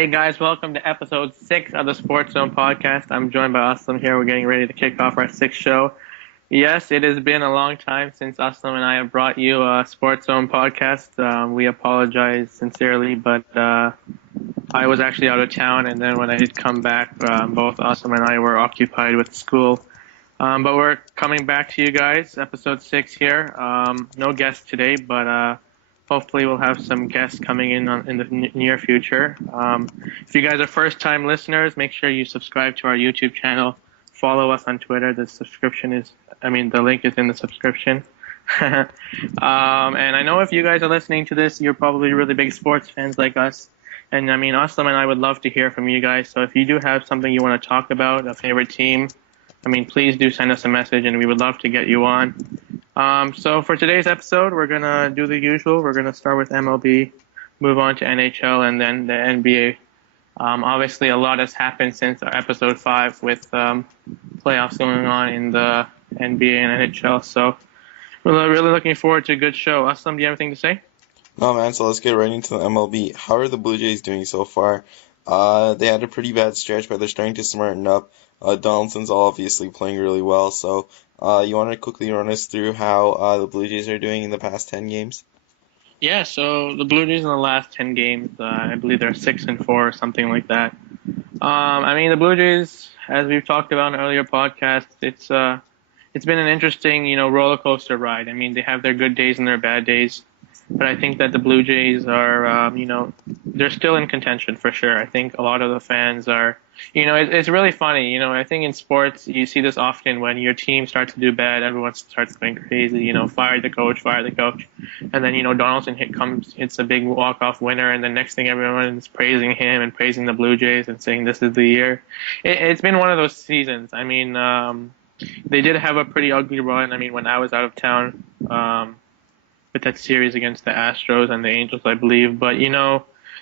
Hey guys, welcome to episode 6 of the Sports Zone podcast. I'm joined by Aslam here. We're getting ready to kick off our sixth show. Yes, it has been a long time since Aslam and I have brought you a Sports Zone podcast. We apologize sincerely, but I was actually out of town, and then when I did come back, both Aslam and I were occupied with school. But we're coming back to you guys, episode 6 here. No guests today, but hopefully we'll have some guests coming in the near future. If you guys are first-time listeners, make sure you subscribe to our YouTube channel. Follow us on Twitter. The link is in the subscription. And I know if you guys are listening to this, you're probably really big sports fans like us. And Aslam and I would love to hear from you guys. So if you do have something you want to talk about, a favorite team, please do send us a message, and we would love to get you on. So for today's episode, we're going to do the usual. We're going to start with MLB, move on to NHL, and then the NBA. Obviously, a lot has happened since episode 5 with playoffs going on in the NBA and NHL. So we're really looking forward to a good show. Aslam, do you have anything to say? No, man, so let's get right into the MLB. How are the Blue Jays doing so far? They had a pretty bad stretch, but they're starting to smarten up. Donaldson's obviously playing really well, so you want to quickly run us through how the Blue Jays are doing in the past 10 games? Yeah, so the Blue Jays in the last 10 games, I believe they're 6-4 or something like that. The Blue Jays, as we've talked about in earlier podcasts, it's been an interesting, roller coaster ride. They have their good days and their bad days. But I think that the Blue Jays are, they're still in contention for sure. I think a lot of the fans are, it's really funny. I think in sports, you see this often when your team starts to do bad, everyone starts going crazy, fire the coach. And then, Donaldson hits a big walk-off winner, and the next thing everyone is praising him and praising the Blue Jays and saying this is the year. It's been one of those seasons. They did have a pretty ugly run. When I was out of town, with that series against the Astros and the Angels, I believe. But,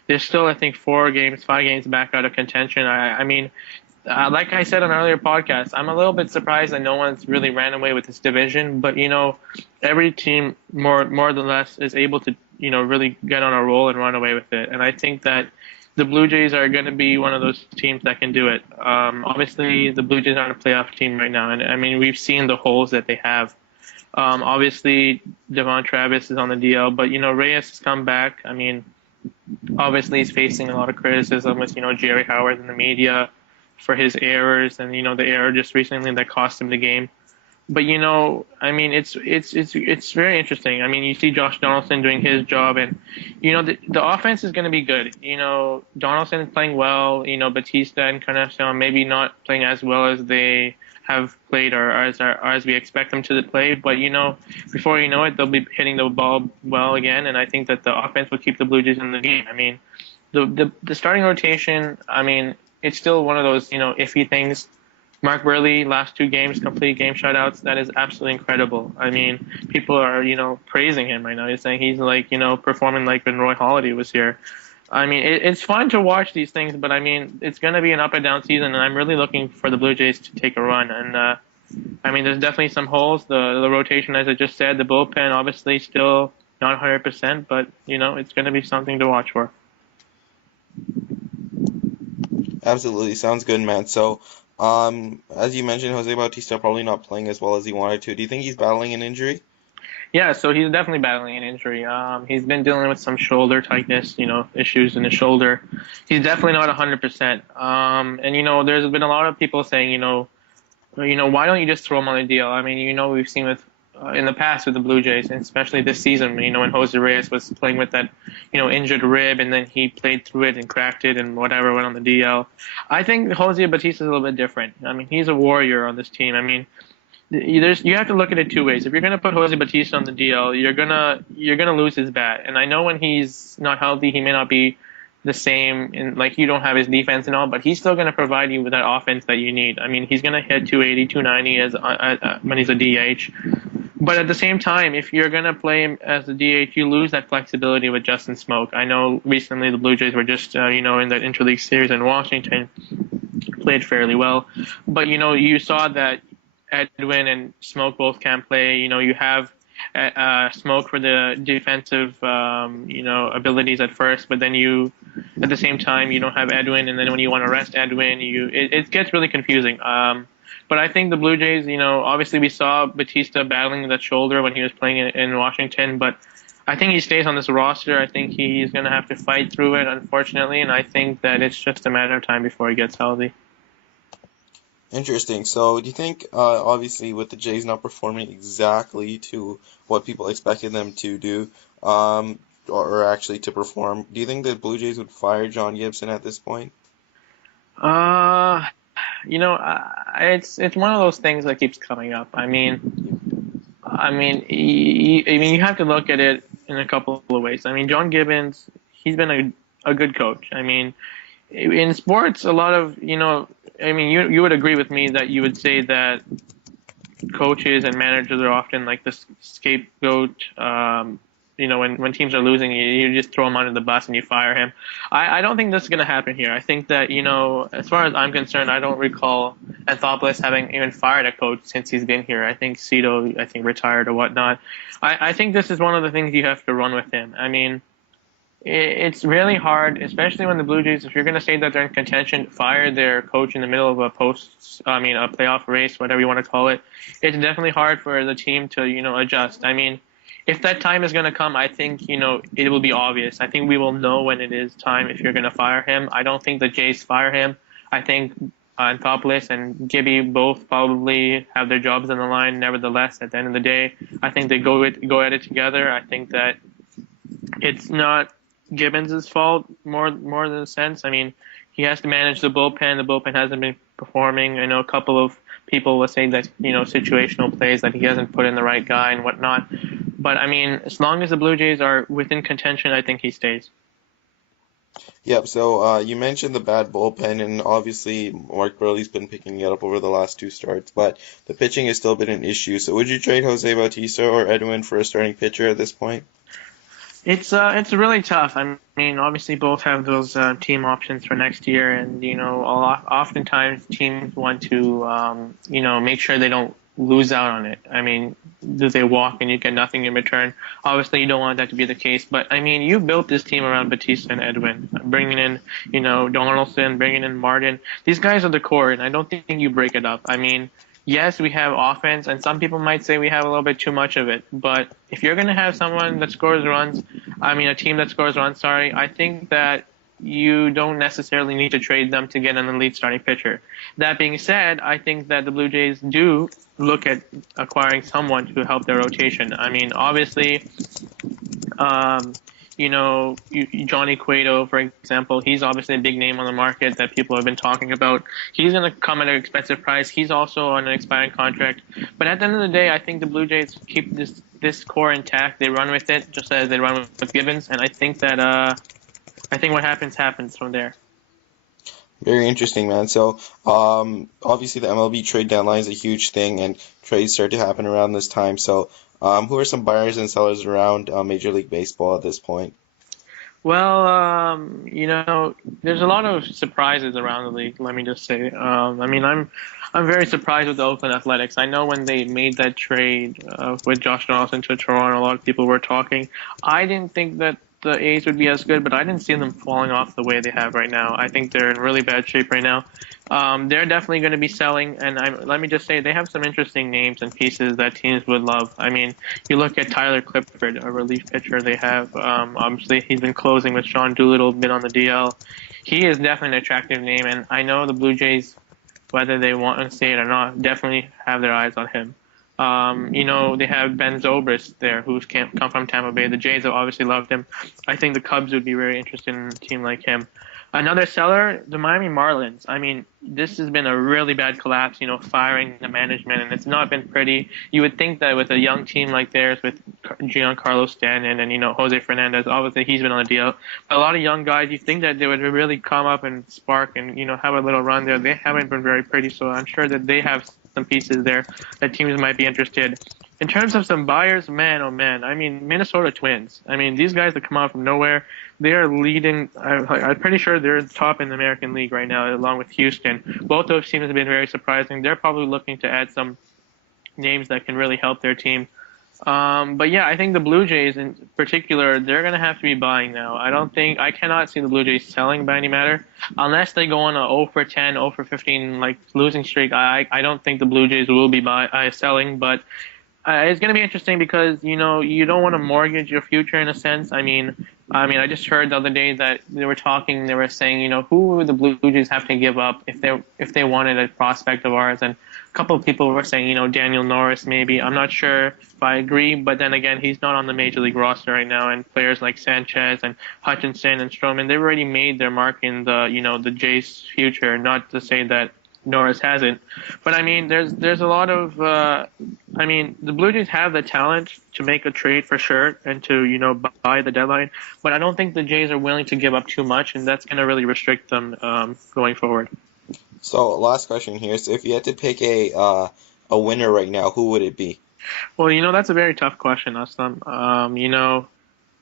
there's still, I think, 5 games back out of contention. Like I said on earlier podcasts, I'm a little bit surprised that no one's really ran away with this division. But, every team more or less is able to, really get on a roll and run away with it. And I think that the Blue Jays are going to be one of those teams that can do it. Obviously, the Blue Jays aren't a playoff team right now. And, we've seen the holes that they have. Obviously, Devon Travis is on the DL, but, Reyes has come back. Obviously he's facing a lot of criticism with, Jerry Howard and the media for his errors and, the error just recently that cost him the game. But, it's very interesting. You see Josh Donaldson doing his job, and, the offense is going to be good. Donaldson is playing well, Batista and Encarnacion maybe not playing as well as they have played or as we expect them to play. But, before you know it, they'll be hitting the ball well again, and I think that the offense will keep the Blue Jays in the game. The starting rotation, it's still one of those, iffy things. Mark Burley, last 2 games, complete game shutouts. That is absolutely incredible. People are, praising him right now. He's saying he's like, performing like when Roy Halladay was here. It's fun to watch these things, but it's going to be an up and down season, and I'm really looking for the Blue Jays to take a run. And there's definitely some holes. The rotation, as I just said, the bullpen, obviously still not 100%, but it's going to be something to watch for. Absolutely, sounds good, man. So, as you mentioned, Jose Bautista probably not playing as well as he wanted to. Do you think he's battling an injury? Yeah, so he's definitely battling an injury. He's been dealing with some shoulder tightness, issues in his shoulder. He's definitely not 100%. And there's been a lot of people saying, why don't you just throw him on the DL? We've seen with in the past with the Blue Jays, and especially this season, when Jose Reyes was playing with that, injured rib, and then he played through it and cracked it and whatever, went on the DL. I think Jose Bautista is a little bit different. He's a warrior on this team. You have to look at it 2 ways. If you're gonna put Jose Bautista on the DL, you're gonna lose his bat. And I know when he's not healthy, he may not be the same, and you don't have his defense and all, but he's still gonna provide you with that offense that you need. He's gonna hit 280, 290 as when he's a DH. But at the same time, if you're gonna play him as a DH, you lose that flexibility with Justin Smoke. I know recently the Blue Jays were just in that interleague series in Washington, played fairly well, but you saw that Edwin and Smoke both can't play. You have smoke for the defensive, abilities at first, but then at the same time, you don't have Edwin, and then when you want to rest Edwin, it gets really confusing. But I think the Blue Jays, obviously we saw Batista battling that shoulder when he was playing in Washington, but I think he stays on this roster. I think he's going to have to fight through it, unfortunately, and I think that it's just a matter of time before he gets healthy. Interesting. So, do you think, obviously, with the Jays not performing exactly to what people expected them to do, or actually to perform, do you think the Blue Jays would fire John Gibson at this point? Uh, it's one of those things that keeps coming up. You have to look at it in a couple of ways. I mean, John Gibbons, he's been a good coach. I mean, in sports, a lot of, you would agree with me that you would say that coaches and managers are often like the scapegoat. When teams are losing, you just throw him under the bus and you fire him. I don't think this is going to happen here. I think that, as far as I'm concerned, I don't recall Anthopoulos having even fired a coach since he's been here. I think Cito, retired or whatnot. I think this is one of the things you have to run with him. I mean, it's really hard, especially when the Blue Jays, if you're going to say that they're in contention, fire their coach in the middle of a playoff race, whatever you want to call it. It's definitely hard for the team to, adjust. I mean, if that time is going to come, I think, it will be obvious. I think we will know when it is time if you're going to fire him. I don't think the Jays fire him. I think Anthopoulos and Gibby both probably have their jobs on the line. Nevertheless, at the end of the day, I think they go at it together. I think that it's not Gibbons' fault more than a sense. I mean, he has to manage the bullpen. The bullpen hasn't been performing. I know a couple of people will say that, situational plays that he hasn't put in the right guy and whatnot. But I mean, as long as the Blue Jays are within contention, I think he stays. Yep, so you mentioned the bad bullpen, and obviously Mark Burley's been picking it up over the last two starts, but the pitching has still been an issue. So would you trade Jose Bautista or Edwin for a starting pitcher at this point? It's really tough. I mean, obviously both have those team options for next year, and oftentimes teams want to make sure they don't lose out on it. I mean, do they walk and you get nothing in return? Obviously, you don't want that to be the case. But I mean, you built this team around Batista and Edwin, bringing in Donaldson, bringing in Martin. These guys are the core, and I don't think you break it up. I mean, yes, we have offense, and some people might say we have a little bit too much of it. But if you're going to have someone that scores runs, a team that scores runs, sorry, I think that you don't necessarily need to trade them to get an elite starting pitcher. That being said, I think that the Blue Jays do look at acquiring someone to help their rotation. I mean, obviously, Johnny Cueto, for example, he's obviously a big name on the market that people have been talking about. He's going to come at an expensive price. He's also on an expiring contract. But at the end of the day, I think the Blue Jays keep this core intact. They run with it, just as they run with Gibbons. And I think that what happens from there. Very interesting, man. So, obviously the MLB trade deadline is a huge thing, and trades start to happen around this time. So, who are some buyers and sellers around Major League Baseball at this point? Well, there's a lot of surprises around the league. Let me just say. I'm very surprised with the Oakland Athletics. I know when they made that trade with Josh Donaldson to Toronto, a lot of people were talking. I didn't think that the A's would be as good, but I didn't see them falling off the way they have right now. I think they're in really bad shape right now. They're definitely going to be selling, and let me just say they have some interesting names and pieces that teams would love. I mean, you look at Tyler Clippard, a relief pitcher they have. Obviously, he's been closing with Sean Doolittle, been on the DL. He is definitely an attractive name, and I know the Blue Jays, whether they want to say it or not, definitely have their eyes on him. They have Ben Zobrist there, who's come from Tampa Bay. The Jays have obviously loved him. I think the Cubs would be very interested in a team like him. Another seller, the Miami Marlins. I mean, this has been a really bad collapse, firing the management, and it's not been pretty. You would think that with a young team like theirs, with Giancarlo Stanton and, Jose Fernandez, obviously he's been on the DL. A lot of young guys, you think that they would really come up and spark and, have a little run there. They haven't been very pretty, so I'm sure that they have some pieces there that teams might be interested. In terms of some buyers, man, oh man, I mean, Minnesota Twins. I mean, these guys that come out from nowhere, they are leading. I'm pretty sure they're top in the American League right now, along with Houston. Both those teams have been very surprising. They're probably looking to add some names that can really help their team. But yeah, I think the Blue Jays in particular, they're gonna have to be buying now. I cannot see the Blue Jays selling by any matter, unless they go on a 0 for 10, 0 for 15 like losing streak. I don't think the Blue Jays will be selling, but it's going to be interesting because you don't want to mortgage your future in a sense. I just heard the other day that they were talking. They were saying, who would the Blue Jays have to give up if they wanted a prospect of ours? And a couple of people were saying, Daniel Norris maybe. I'm not sure if I agree, but then again, he's not on the major league roster right now. And players like Sanchez and Hutchinson and Stroman, they've already made their mark in the Jays' future. Not to say that Norris hasn't. But there's a lot of the Blue Jays have the talent to make a trade for sure and to buy the deadline. But I don't think the Jays are willing to give up too much, and that's going to really restrict them going forward. So, last question here. So, if you had to pick a winner right now, who would it be? Well, that's a very tough question, Aslam.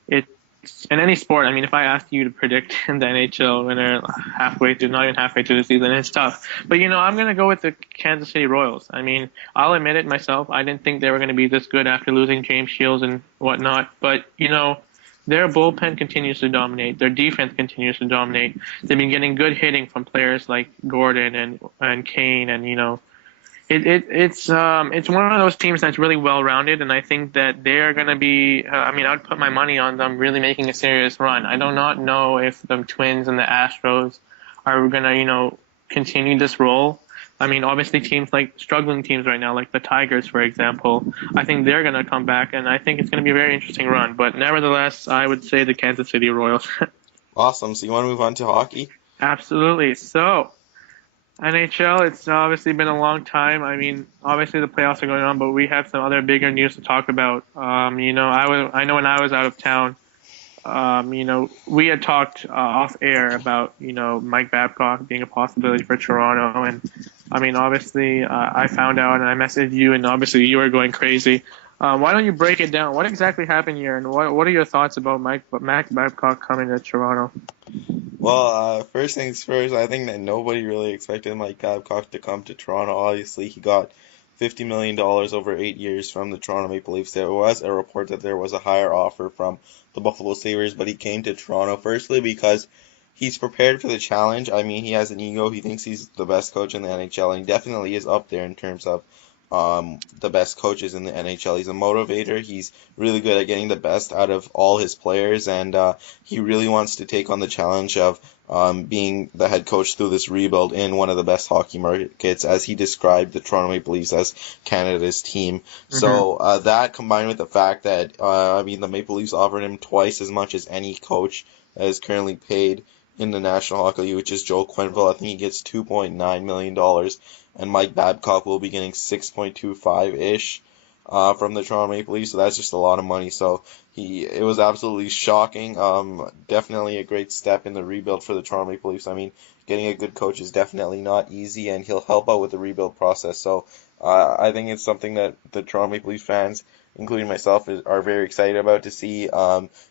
It's in any sport. If I asked you to predict in the NHL winner not even halfway through the season, it's tough. But I'm gonna go with the Kansas City Royals. I'll admit it myself. I didn't think they were gonna be this good after losing James Shields and whatnot. But their bullpen continues to dominate. Their defense continues to dominate. They've been getting good hitting from players like Gordon and Kane, and it's one of those teams that's really well rounded, and I think that they're going to be. I'd put my money on them really making a serious run. I do not know if the Twins and the Astros are going to continue this role. Obviously teams like struggling teams right now, like the Tigers, for example, I think they're going to come back, and I think it's going to be a very interesting run. But nevertheless, I would say the Kansas City Royals. Awesome. So, you want to move on to hockey? Absolutely. So. NHL, it's obviously been a long time. Obviously the playoffs are going on, but we have some other bigger news to talk about. I know when I was out of town, we had talked off air about, Mike Babcock being a possibility for Toronto. And obviously I found out and I messaged you, and obviously you were going crazy. Why don't you break it down? What exactly happened here, and what are your thoughts about Mike Babcock coming to Toronto? Well, first things first, I think that nobody really expected Mike Babcock to come to Toronto. Obviously, he got $50 million over 8 years from the Toronto Maple Leafs. There was a report that there was a higher offer from the Buffalo Sabres, but he came to Toronto firstly because he's prepared for the challenge. He has an ego. He thinks he's the best coach in the NHL, and he definitely is up there in terms of the best coaches in the NHL. He's a motivator. He's really good at getting the best out of all his players, and he really wants to take on the challenge of being the head coach through this rebuild in one of the best hockey markets, as he described the Toronto Maple Leafs as Canada's team. Mm-hmm. So that combined with the fact that the Maple Leafs offered him twice as much as any coach that is currently paid in the National Hockey League, which is Joel Quenneville. I think he gets $2.9 million, and Mike Babcock will be getting 6.25-ish from the Toronto Maple Leafs, so that's just a lot of money. So it was absolutely shocking. Definitely a great step in the rebuild for the Toronto Maple Leafs. Getting a good coach is definitely not easy, and he'll help out with the rebuild process. So I think it's something that the Toronto Maple Leafs fans, including myself, are very excited about to see.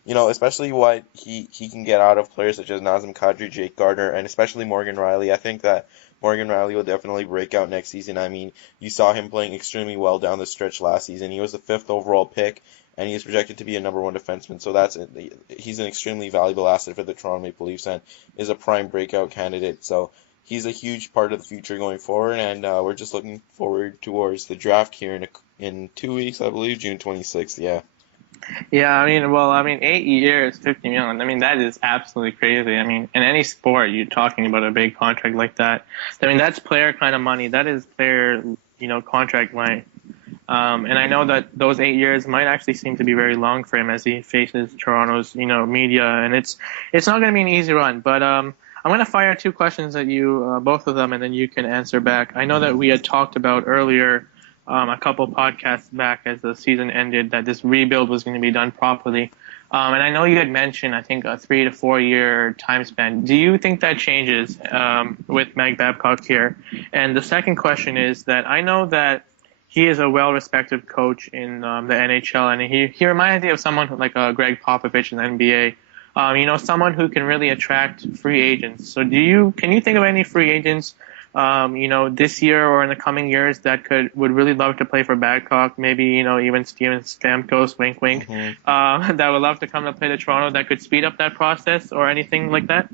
Especially what he can get out of players such as Nazem Kadri, Jake Gardiner, and especially Morgan Rielly. I think that Morgan Rielly will definitely break out next season. You saw him playing extremely well down the stretch last season. He was the 5th overall pick, and he is projected to be a number 1 defenseman. So he's an extremely valuable asset for the Toronto Maple Leafs and is a prime breakout candidate. So he's a huge part of the future going forward, and we're just looking forward towards the draft here in 2 weeks, I believe, June 26th. Yeah. Yeah, 8 years, 50 million. That is absolutely crazy. In any sport, you're talking about a big contract like that. That's player kind of money. That is player, contract money. And I know that those 8 years might actually seem to be very long for him as he faces Toronto's, media, and it's not going to be an easy run. But I'm going to fire 2 questions at you, both of them, and then you can answer back. I know that we had talked about earlier, a couple podcasts back as the season ended, that this rebuild was going to be done properly. And I know you had mentioned, I think, a 3 to 4 year time span. Do you think that changes with Mike Babcock here? And the second question is that I know that he is a well-respected coach in the NHL, and he reminds me of someone like Greg Popovich in the NBA. Someone who can really attract free agents. So can you think of any free agents this year or in the coming years that would really love to play for Babcock, maybe, even Steven Stamkos, wink, wink, Hmm. that would love to come to play to Toronto that could speed up that process or anything like that?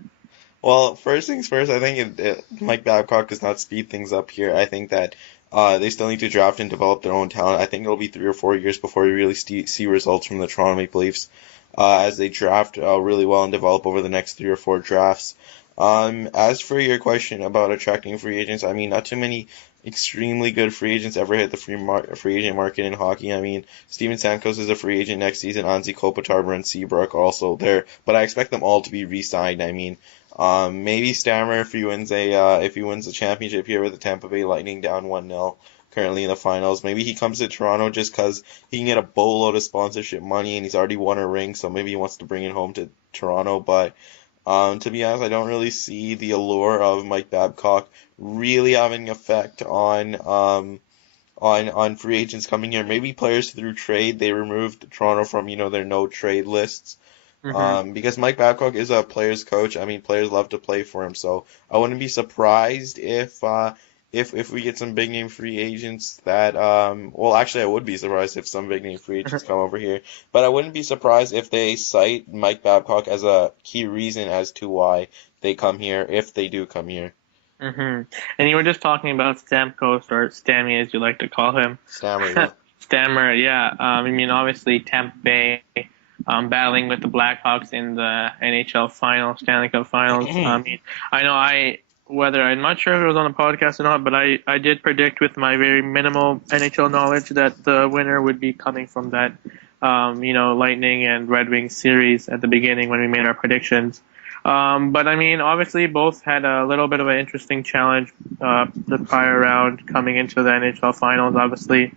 Well, first things first, I think Mike Babcock does not speed things up here. I think that they still need to draft and develop their own talent. I think it'll be 3 or 4 years before we really see results from the Toronto Maple Leafs as they draft really well and develop over the next 3 or 4 drafts. As for your question about attracting free agents, I mean, not too many extremely good free agents ever hit the free agent market in hockey. I mean, Steven Stamkos is a free agent next season. Anze Kopitar, Brent Seabrook also there, but I expect them all to be re-signed. I mean, maybe Stammer if he wins the championship here with the Tampa Bay Lightning down 1-0 currently in the finals. Maybe he comes to Toronto just because he can get a boatload of sponsorship money and he's already won a ring, so maybe he wants to bring it home to Toronto. But to be honest, I don't really see the allure of Mike Babcock really having an effect on free agents coming here. Maybe players through trade. They removed Toronto from their no trade lists. Mm-hmm. Because Mike Babcock is a player's coach. I mean, players love to play for him, so I wouldn't be surprised if we get some big name free agents that well, actually, I would be surprised if some big name free agents come over here, but I wouldn't be surprised if they cite Mike Babcock as a key reason as to why they come here, if they do come here. Mm-hmm. And you were just talking about Stamkos, or Stammy as you like to call him. Stammer, yeah. Stammer, yeah. Obviously Tampa Bay battling with the Blackhawks in the NHL Finals, Stanley Cup Finals. I know whether I'm not sure if it was on the podcast or not, but I did predict with my very minimal NHL knowledge that the winner would be coming from that, Lightning and Red Wings series at the beginning when we made our predictions. But obviously both had a little bit of an interesting challenge the prior round coming into the NHL Finals. Obviously,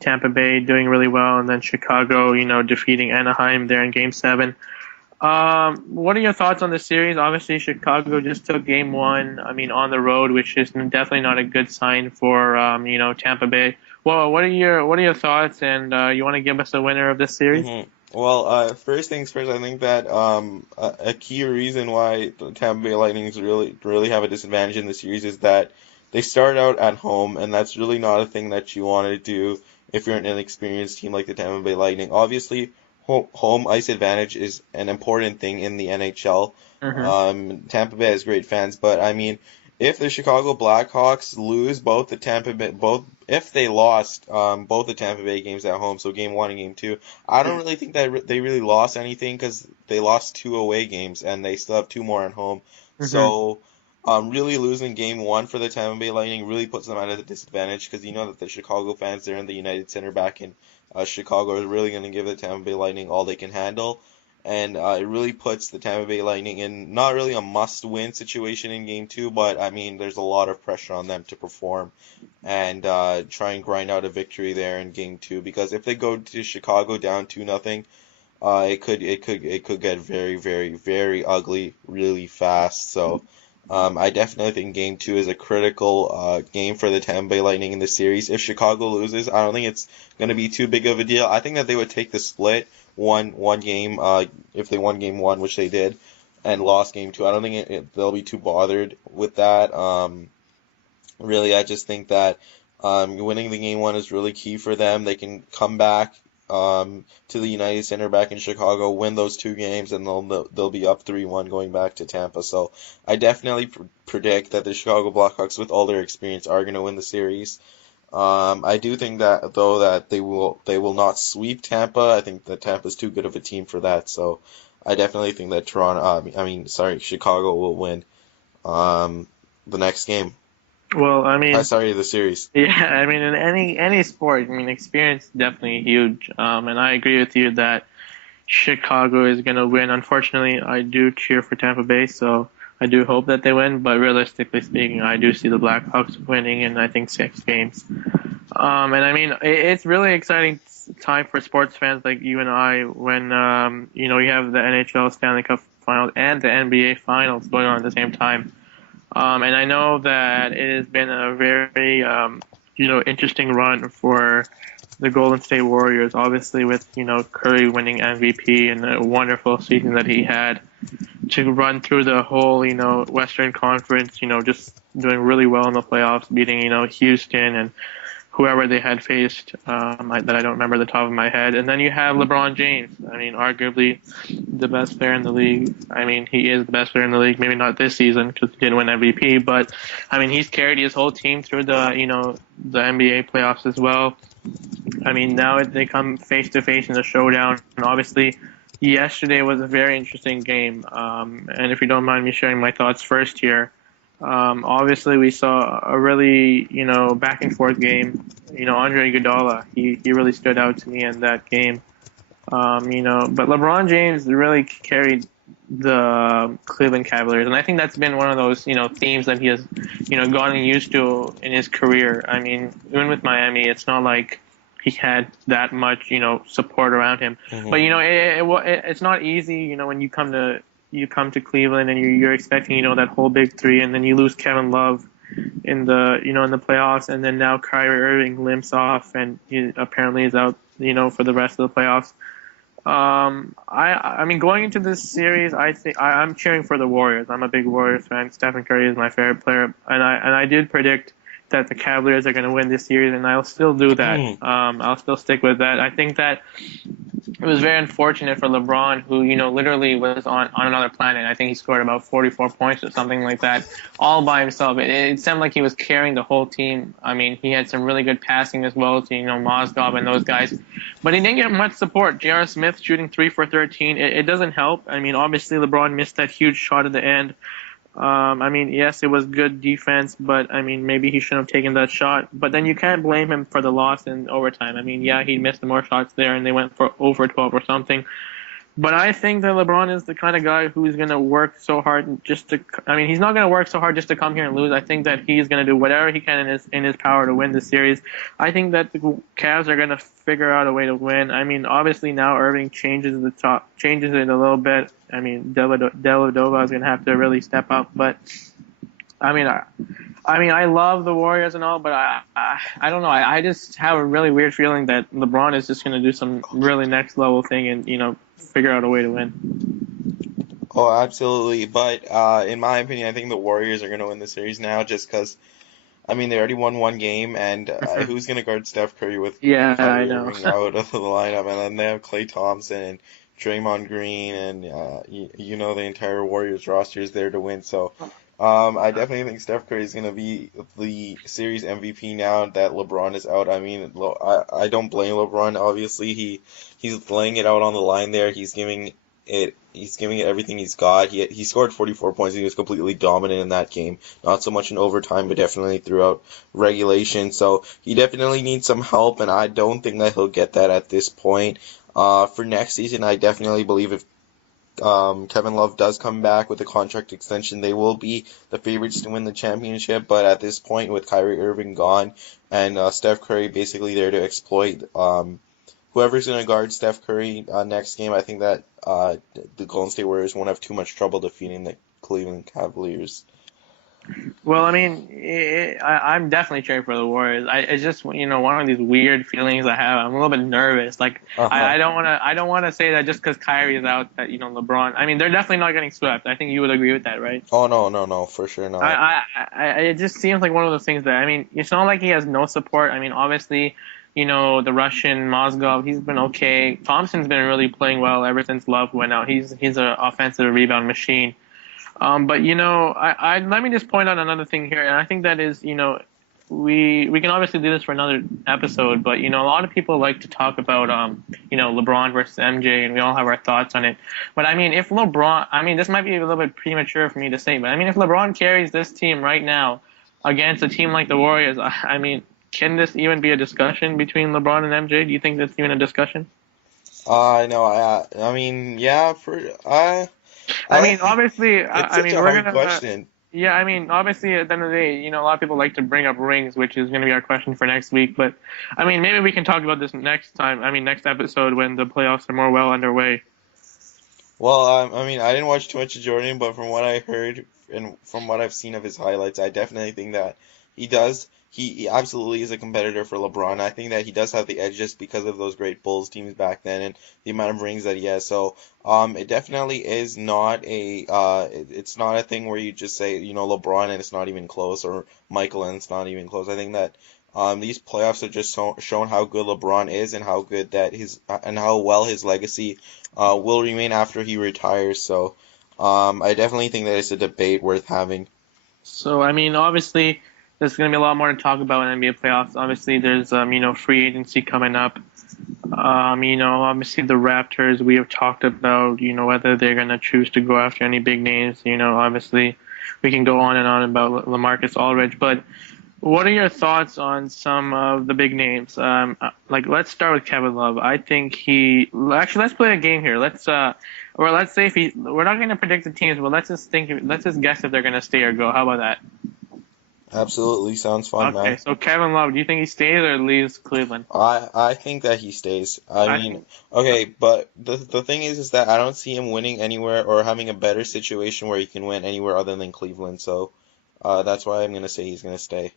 Tampa Bay doing really well, and then Chicago, defeating Anaheim there in Game 7. What are your thoughts on the series? Obviously, Chicago just took Game 1, on the road, which is definitely not a good sign for, Tampa Bay. Well, what are your thoughts, and you want to give us a winner of this series? Well, first things first, I think that a key reason why the Tampa Bay Lightning really have a disadvantage in the series is that they start out at home, and that's really not a thing that you want to do if you're an inexperienced team like the Tampa Bay Lightning. Obviously, home ice advantage is an important thing in the NHL. Mm-hmm. Tampa Bay has great fans, but I mean, if the Chicago Blackhawks lose both if they lost both the Tampa Bay games at home, so Game 1 and Game 2, I don't really think that they really lost anything because they lost 2 away games and they still have 2 more at home. Mm-hmm. So, really losing Game 1 for the Tampa Bay Lightning really puts them at a disadvantage because you know that the Chicago fans there in the United Center back in Chicago are really going to give the Tampa Bay Lightning all they can handle. And it really puts the Tampa Bay Lightning in not really a must-win situation in Game 2, but I mean, there's a lot of pressure on them to perform and try and grind out a victory there in Game 2. Because if they go to Chicago down 2-0, it could get very, very, very ugly really fast. So I definitely think Game 2 is a critical game for the Tampa Bay Lightning in the series. If Chicago loses, I don't think it's going to be too big of a deal. I think that they would take the split one game if they won Game 1, which they did, and lost Game 2. I don't think they'll be too bothered with that. Really, I just think that winning the Game 1 is really key for them. They can come back to the United Center back in Chicago, win those 2 games, and they'll be up 3-1 going back to Tampa. So I definitely predict that the Chicago Blackhawks, with all their experience, are going to win the series. I do think that though that they will not sweep Tampa. I think that Tampa's too good of a team for that. So I definitely think that Chicago will win the next game. Well, The series. yeah, in any sport, experience is definitely huge. And I agree with you that Chicago is going to win. Unfortunately, I do cheer for Tampa Bay, so I do hope that they win. But realistically speaking, I do see the Blackhawks winning in, I think, 6 games. And it's really exciting time for sports fans like you and I when we have the NHL Stanley Cup Finals and the NBA Finals going on at the same time. And I know that it has been a very interesting run for the Golden State Warriors. Obviously, with Curry winning MVP and a wonderful season that he had. to run through the whole, Western Conference, just doing really well in the playoffs, beating, Houston and whoever they had faced, that I don't remember the top of my head. And then you have LeBron James. I mean, arguably the best player in the league. I mean, he is the best player in the league. Maybe not this season because he didn't win MVP, but I mean, he's carried his whole team through the NBA playoffs as well. I mean, now they come face to face in the showdown, and obviously, yesterday was a very interesting game. And if you don't mind me sharing my thoughts first here, obviously we saw a really, back and forth game. Andre Iguodala, he really stood out to me in that game. But LeBron James really carried the Cleveland Cavaliers, and I think that's been one of those, themes that he has, gotten used to in his career. I mean, even with Miami, it's not like he had that much, support around him. Hmm. But it's not easy, when you come to Cleveland and you're expecting, that whole big three, and then you lose Kevin Love in the playoffs, and then now Kyrie Irving limps off, and he apparently is out, for the rest of the playoffs. I mean, going into this series, I think I'm cheering for the Warriors. I'm a big Warriors fan. Stephen Curry is my favorite player, and I did predict that the Cavaliers are going to win this series, and I'll still do that. I'll still stick with that. I think that it was very unfortunate for LeBron, who, literally was on another planet. I think he scored about 44 points or something like that, all by himself. It seemed like he was carrying the whole team. I mean, he had some really good passing as well to, Mozgov and those guys. But he didn't get much support. J.R. Smith shooting 3 for 13. It doesn't help. I mean, obviously, LeBron missed that huge shot at the end. I mean, yes, it was good defense, but I mean, maybe he shouldn't have taken that shot. But then you can't blame him for the loss in overtime. I mean, yeah, he missed more shots there, and they went for over 12 or something. But I think that LeBron is the kind of guy who's going to work so hard just to. I mean, he's not going to work so hard just to come here and lose. I think that he's going to do whatever he can in his power to win the series. I think that the Cavs are going to figure out a way to win. I mean, obviously now Irving changes it a little bit. I mean, Dellavedova is going to have to really step up. But I mean, I love the Warriors and all, but I don't know. I just have a really weird feeling that LeBron is just going to do some really next level thing and figure out a way to win. Oh, absolutely. But in my opinion, I think the Warriors are going to win the series now just because, I mean, they already won one game, and who's going to guard Steph Curry with Yeah, I Kyrie know. Irving out of the lineup? And then they have Klay Thompson and Draymond Green, and the entire Warriors roster is there to win. So I definitely think Steph Curry is going to be the series MVP now that LeBron is out. I mean, I don't blame LeBron. Obviously, he's laying it out on the line there. He's giving it everything he's got. He scored 44 points. He was completely dominant in that game. Not so much in overtime, but definitely throughout regulation. So he definitely needs some help, and I don't think that he'll get that at this point. For next season, I definitely believe if Kevin Love does come back with a contract extension, they will be the favorites to win the championship. But at this point, with Kyrie Irving gone and Steph Curry basically there to exploit whoever's going to guard Steph Curry next game, I think that the Golden State Warriors won't have too much trouble defeating the Cleveland Cavaliers. Well, I mean, I'm definitely cheering for the Warriors. It's just one of these weird feelings I have. I'm a little bit nervous. Like Uh-huh. I don't want to say that just because Kyrie is out that LeBron. I mean, they're definitely not getting swept. I think you would agree with that, right? Oh, no, no, no, for sure not. It just seems like one of those things that I mean, it's not like he has no support. I mean, obviously, the Russian Mozgov, he's been okay. Thompson's been really playing well ever since Love went out. He's an offensive rebound machine. But let me just point out another thing here, and I think that is, we can obviously do this for another episode, but a lot of people like to talk about LeBron versus MJ, and we all have our thoughts on it. But I mean, if LeBron, I mean, this might be a little bit premature for me to say, but I mean, if LeBron carries this team right now against a team like the Warriors, I mean, can this even be a discussion between LeBron and MJ? Do you think that's even a discussion? No, I mean, yeah, I I mean, think obviously, it's I such mean, a we're hard gonna. question. Yeah, I mean, obviously, at the end of the day, a lot of people like to bring up rings, which is going to be our question for next week. But, I mean, maybe we can talk about this next time. I mean, next episode when the playoffs are more well underway. Well, I mean, I didn't watch too much of Jordan, but from what I heard and from what I've seen of his highlights, I definitely think that he does. He absolutely is a competitor for LeBron. I think that he does have the edge just because of those great Bulls teams back then and the amount of rings that he has. So, it definitely is not it's not a thing where you just say, LeBron and it's not even close, or Michael and it's not even close. I think that these playoffs have just shown how good LeBron is and how good that and how well his legacy will remain after he retires. So, I definitely think that it's a debate worth having. So, I mean, obviously, there's going to be a lot more to talk about in NBA playoffs. Obviously, there's, free agency coming up. Obviously the Raptors, we have talked about, whether they're going to choose to go after any big names. Obviously, we can go on and on about LaMarcus Aldridge, but what are your thoughts on some of the big names? Like, let's start with Kevin Love. I think actually, let's play a game here. Or let's say we're not going to predict the teams, but let's just guess if they're going to stay or go. How about that? Absolutely, sounds fun, Okay, man. so Kevin Love, do you think he stays or leaves Cleveland? I think that he stays. I I mean, think okay, but the thing is that I don't see him winning anywhere or having a better situation where he can win anywhere other than Cleveland. So, that's why I'm gonna say he's gonna stay.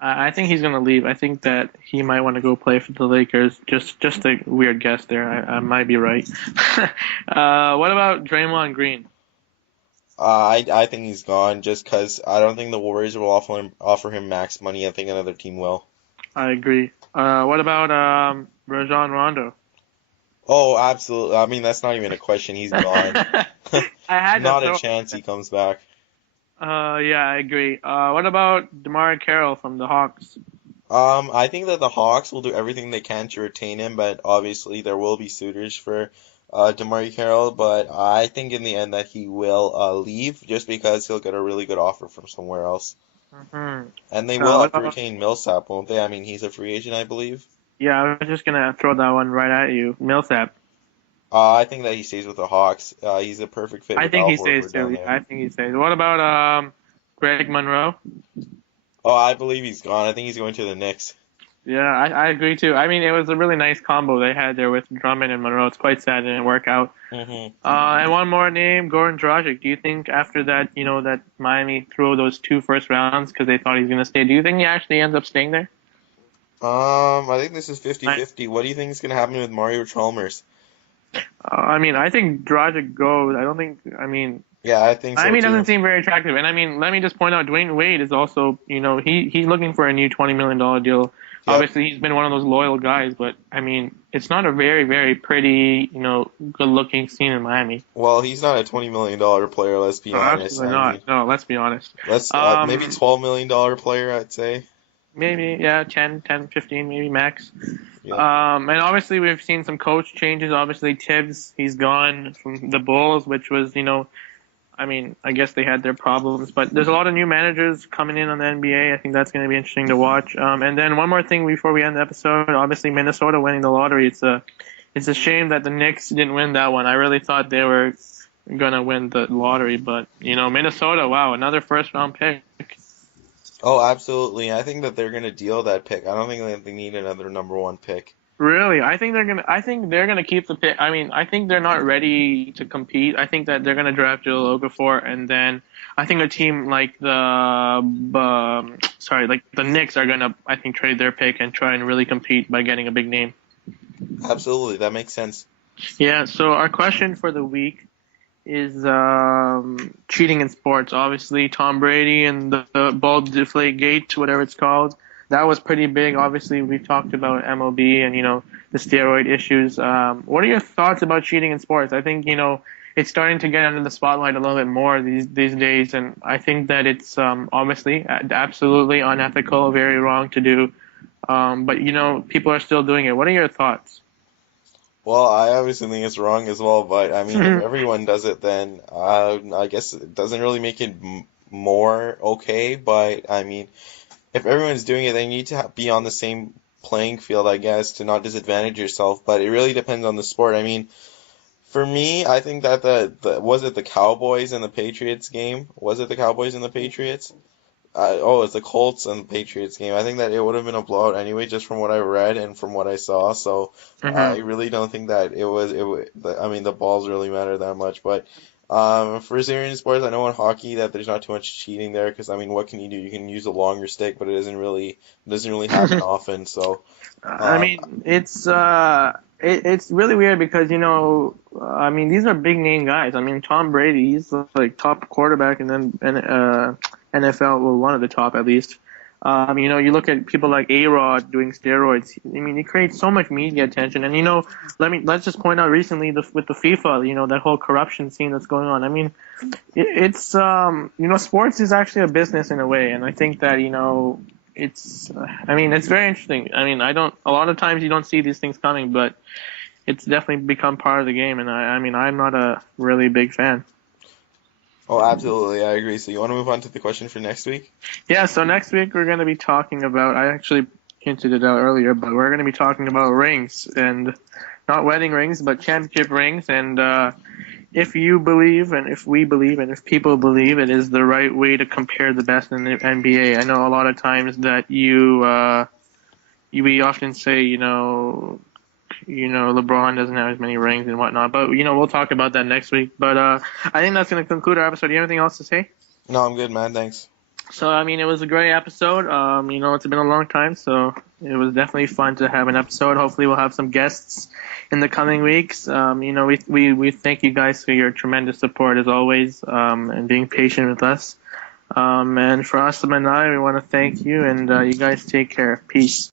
I think he's going to leave. I think that he might want to go play for the Lakers. Just a weird guess there. I might be right. What about Draymond Green? I think he's gone just 'cause I don't think the Warriors will offer him max money. I think another team will. I agree. What about Rajon Rondo? Oh, absolutely. I mean, that's not even a question. He's gone. I had to Not a throw. chance he comes back. Yeah, I agree. What about DeMar Carroll from the Hawks? I think that the Hawks will do everything they can to retain him, but obviously there will be suitors for DeMar Carroll. But I think in the end that he will leave just because he'll get a really good offer from somewhere else. Hmm And they will What have to about? retain Millsap, won't they? I mean, he's a free agent, I believe. Yeah, I was just gonna throw that one right at you, Millsap. I think that he stays with the Hawks. He's a perfect fit I with think Al he stays Horford down too. there. I think he stays. What about Greg Monroe? Oh, I believe he's gone. I think he's going to the Knicks. Yeah, I agree too. I mean, it was a really nice combo they had there with Drummond and Monroe. It's quite sad it didn't work out. Hmm And one more name, Goran Dragic. Do you think after that, that Miami threw those two first rounds because they thought he's going to stay, do you think he actually ends up staying there? I think this is 50-50. What do you think is going to happen with Mario Chalmers? I mean, I think Dragic goes. I don't think. I mean, Yeah, I think so Miami too. doesn't seem very attractive. And I mean, let me just point out, Dwayne Wade is also, he's looking for a new $20 million deal. Yep. Obviously, he's been one of those loyal guys, but I mean, it's not a very, very pretty, good-looking scene in Miami. Well, he's not a $20 million player, let's be No, honest. absolutely I not. mean, No, let's be honest. let's maybe Um, $12 million player, I'd say. Maybe, yeah, 10, 15, maybe max. Yep. And obviously we've seen some coach changes. Obviously Tibbs, he's gone from the Bulls, which was, I mean, I guess they had their problems, but there's a lot of new managers coming in on the NBA. I think that's going to be interesting to watch. And then one more thing before we end the episode. Obviously Minnesota winning the lottery. It's a shame that the Knicks didn't win that one. I really thought they were going to win the lottery, but Minnesota, wow, another first round pick. Oh, absolutely. I think that they're going to deal that pick. I don't think that they need another number one pick. Really, I think they're gonna keep the pick. I mean, I think they're not ready to compete. I think that they're gonna draft Joe Okafor, and then I think a team like like the Knicks are gonna, I think, trade their pick and try and really compete by getting a big name. Absolutely, that makes sense. Yeah. So our question for the week is cheating in sports. Obviously, Tom Brady and the ball deflate gate, whatever it's called. That was pretty big. Obviously, we've talked about MLB and the steroid issues. What are your thoughts about cheating in sports? I think it's starting to get under the spotlight a little bit more these days, and I think that it's obviously absolutely unethical, very wrong to do. But people are still doing it. What are your thoughts? Well, I obviously think it's wrong as well, but I mean, if everyone does it, then I guess it doesn't really make it m more okay. But I mean, if everyone's doing it, they need to be on the same playing field, I guess, to not disadvantage yourself. But it really depends on the sport. I mean, for me, I think that was it the Cowboys and the Patriots game? Was it the Cowboys and the Patriots? It's the Colts and the Patriots game. I think that it would have been a blowout anyway, just from what I read and from what I saw. So I Hmm really don't think that it was. I mean, the balls really matter that much. But For serious sports, I know in hockey that there's not too much cheating there because I mean, what can you do? You can use a longer stick, but it doesn't really happen often. So, I um, mean, it's really weird because I mean these are big name guys. I mean Tom Brady, he's like top quarterback, and then NFL, well, one of the top at least. You look at people like A-Rod doing steroids. I mean, he creates so much media attention, and let's just point out recently with the FIFA, that whole corruption scene that's going on. I mean, sports is actually a business in a way, and I think that I mean, it's very interesting. I mean, a lot of times you don't see these things coming, but it's definitely become part of the game, and I mean, I'm not a really big fan. oh, absolutely, I agree. So you want to move on to the question for next week? Yeah, so next week we're going to be talking about, I actually hinted it out earlier, but we're going to be talking about rings, and not wedding rings, but championship rings, and if you believe, and if we believe, and if people believe it is the right way to compare the best in the NBA. I know a lot of times that we often say, LeBron doesn't have as many rings and whatnot, but we'll talk about that next week. But I think that's going to conclude our episode. Do you have anything else to say? No, I'm good, man. Thanks. So, I mean, it was a great episode. It's been a long time, so it was definitely fun to have an episode. Hopefully, we'll have some guests in the coming weeks. We thank you guys for your tremendous support as always, and being patient with us. And for Aslam and I, we want to thank you, and you guys take care. Peace.